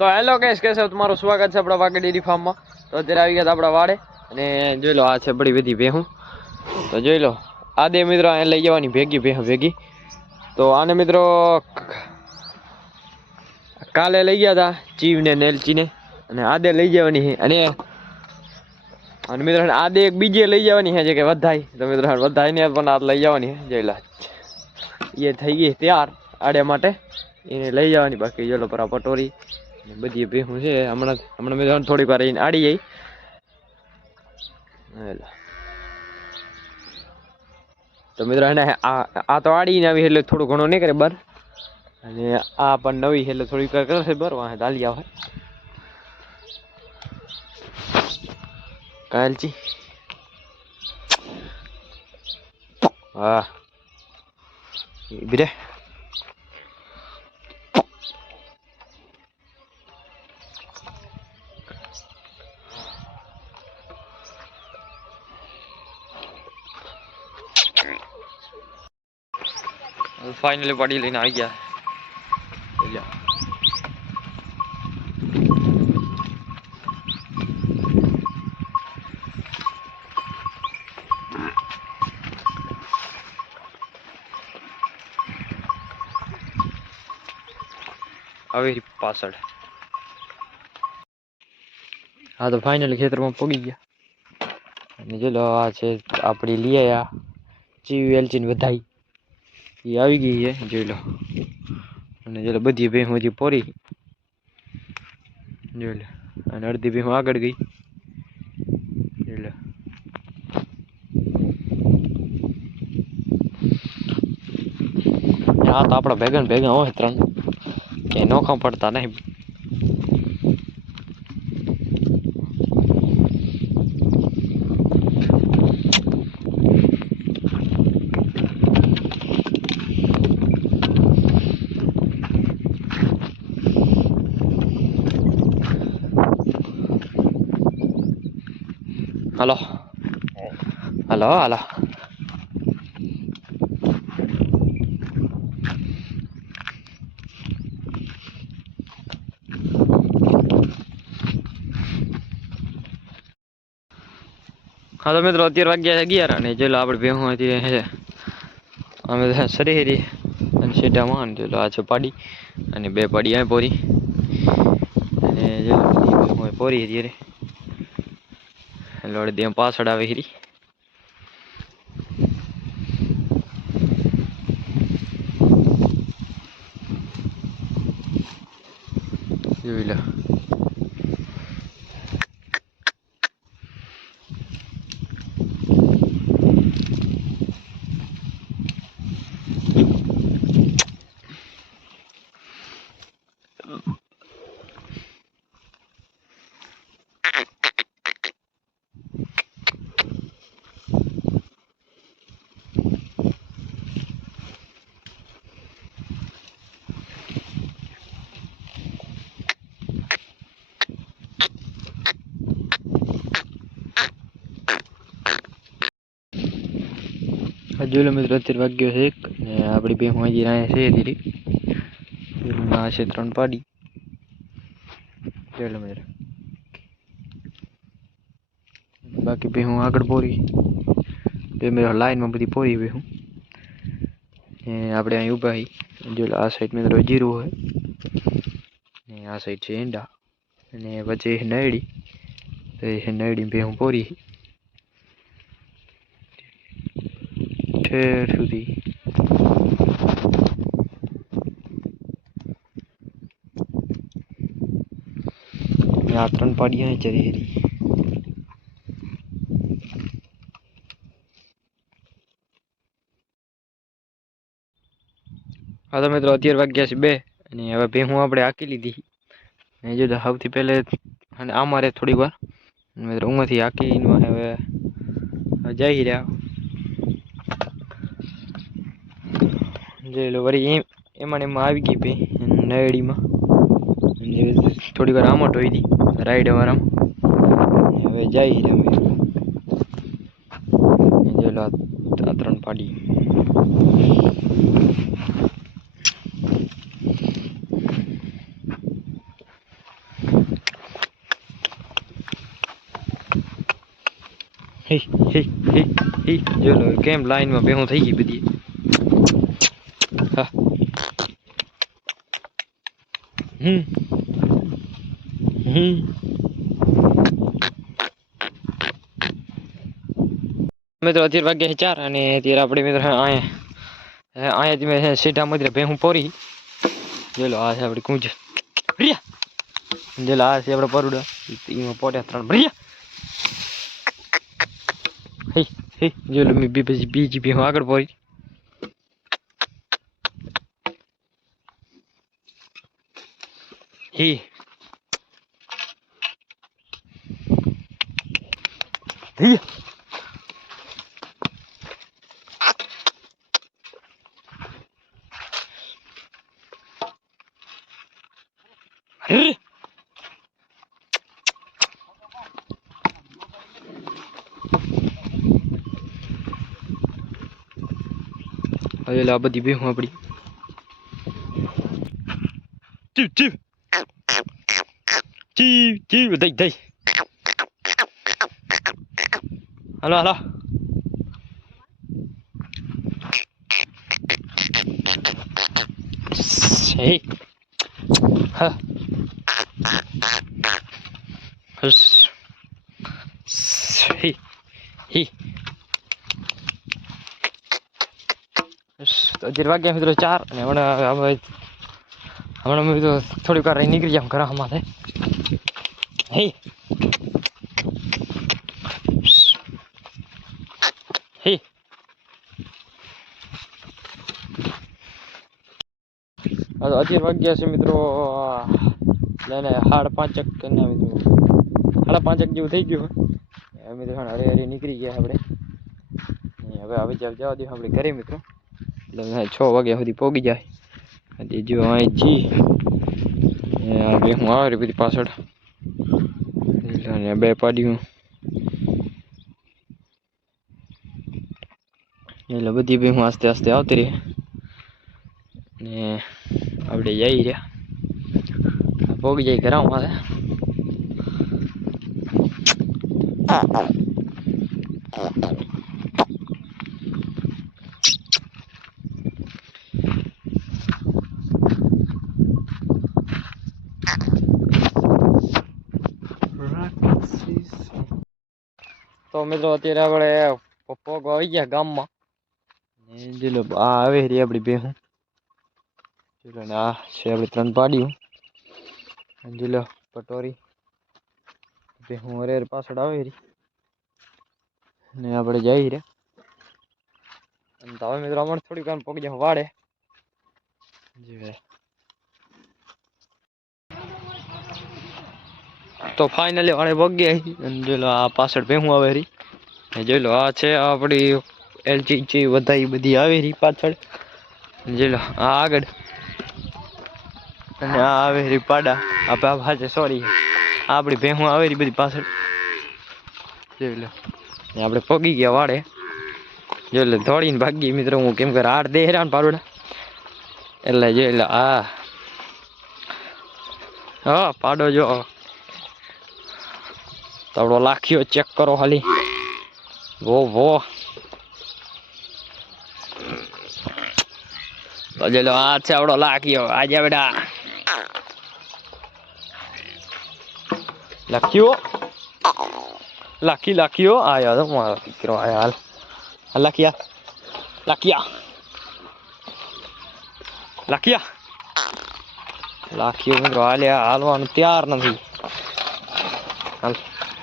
તો hello guys, કેસે તમારું સ્વાગત છે આપણા વાગે ડેરી ફાર્મમાં। તો અત્યારે આવી ગયા આપણા વાડે અને જોઈ લો, આ છે બડી બધી ભેહું। તો જોઈ લો, આ દે મિત્રો આ લઈ જવાની ભેગી ભેગી। તો આને મિત્રો કાલે લઈ ગયા હતા ચીવને નેલચીને, અને આદે લઈ જવાની છે। અને મિત્રો આ દે એક બીજે લઈ જવાની છે કે વધાઈ, તો મિત્રો વધાઈ ને પણ આ લઈ જવાની છે। જોઈ લો, એ થઈ ગઈ તૈયાર આડે માટે, એને લઈ જવાની બાકી। જો લો પરા પટોરી બધી ભેહું છે, હમણાં મિત્રો થોડીક વાર રહીને આડી જાય। તો મિત્રો આ તો આડીને આવી એટલે થોડું ઘણું નહીં કરે બર, અને આ પણ નવી એટલે થોડીક વાર કરશે બર, વાહ દાલી આવે કાલજી। હા બીરે फाइनली पड़ी लेने आ गया। अभी पासड़ हाँ, तो फाइनली खेतर में पगी गया। जो लो आ अपनी लिए चीवी एलची बधाई ये આવી ગઈ છે। જોઈ લો, અને જો બધી ભેહું હજી પોરી જોઈ લો, અને અડધી ભેહું આગળ ગઈ જોઈ લો। આ તો આપણા ભેગા હોય ત્રણ, કે નોખા પડતા નહીં। हेलो हेलो हेलो हाँ, तो मित्रों અત્યારે વાગ્યા 11 અને જો આપણે ભેહું હતી છે અમે સરી હેરી અને સીધા માન જો આ છે પાડી, અને બે પાડી આ પોરી, અને જો ભેહું પોરી હતી લોડ દે પાછળ આવે હેરી। જોઈ લો, જોઈ લો મિત્રો અત્યારે વાગ્યો છે 1 ને આપણી ભેહું હજી અહીંયા છે ધીરી આ છે 3 પાડી જોઈ લો મિત્રો। બાકી ભેહું આગળ પોરી બે મિત્રો લાઈનમાં બધી પોરી ભેહું, આપણે અહીં ઊભા જો આ સાઈડ મિત્રો જીરું હોય ને આ સાઈડ છે ઈંડા, અને વચ્ચે નયડી, તો એ નયડી ભેહું પોરી ઠેર સુધી। આ 3 પાડી અહીં ચરી હેરી। हाँ, तो मित्रों અત્યારે વાગ્યા છે 2 અને હવે ભેહું આપણે હાકી લીધી। અને જો સૌથી પહેલે અને અમારે થોડીક વાર મિત્રો ઉમાંથી હાકીને હવે જઈ રહ્યા જોઈ લો। વળી એમાં આવી ગઈ ભે નયડીમાં, થોડી વાર આમાં ઢોઈ દી રાઈડ વાળામાં, હવે જઈ રહ્યા જોઈ લો આ 3 પાડી। હે હે હે હે જો લો કેમ લાઈનમાં બેહું થઈ ગઈ બધી હા હમ હમ મિત્રો 13 વાગ્યા 4 અને અત્યારે આપણે મિત્રો અહીંયા સીધા મધરે ભેહું પોરી જોઈ લો આ છે આપણી કુંજ પ્રિયા જોઈ લો આ છે આપણે પરુડા એમાં પોટ્યા 3 પ્રિયા હે હે જોઈ લો મેં બીજી ભેહું આગળ પોરી હે હે હે હવે લા બધી ભેહું આપણી ચીવ ચીવ ચીવ ચીવ દઈ દઈ હાલો હાલો હે હા હસ હે હે તો 11 વાગ્યા મિત્રો 4 અને હમણાં મિત્રો થોડીક વાર રહી નીકળી જાવ ઘરમાં હે હે હા તો 11 વાગ્યા છે મિત્રો લઈને 5:30 કરના મિત્રો 5:30 જેવું થઈ ગયું મિત્રો હરે હરે નીકળી ગયા આપણે હવે આવી જવા દો આપણે ઘરે મિત્રો એટલે 6 વાગ્યા સુધી પોગી જાય જો અહીં જી હું આવે બધી પાછળ બે પાડ્યું એટલે બધી બી હું આસ્તે આસ્તે આવતી રહી ને આપણે જઈ રહ્યા પોગી જાય ઘર મારે તો મિત્રો અત્યારે આપણે પોગ આવી ગયા ગામમાં ચલો આ આવે રે આપણી ભેહું ચલો ને આ છે આપણી 3 પાડ્યું ચલો પટોરી ભેહું અરે પાછળ આવે રી ને આપણે જઈ રે અને તો હવે મિત્રો અમારે થોડી કામ પોગી જાય વાડે તો ફાઇનલી વાડે પોગી અને ચલો આ પાછળ ભેહું આવે રી જોઈ લો આ છે આપણી એલચી વધાઈ બધી આવી રહી પાછળ જોઈ લો આ આગળ અને આ આવે રી પાડા આપણે સોરી આપણી ભેહું આવે રી બધી પાછળ જોઈ લો આપણે પોગી ગયા વાડે જોઈ લો દોડીને ભાગી મિત્રો હું કેમ કે રાડ દે હેરાન પાડુડા એટલે જોઈ લો હા પાડો જો તવડો લાખ્યો ચેક કરો ખાલી વો ચલો આ છે આવડો લાખ્યો આજે બેટા લાખ્યો આયા તો મારો દીકરો આયા હાલ લાખ્યો મિત્રો હાલ્યા હાલવાનું તૈયાર નથી હાલ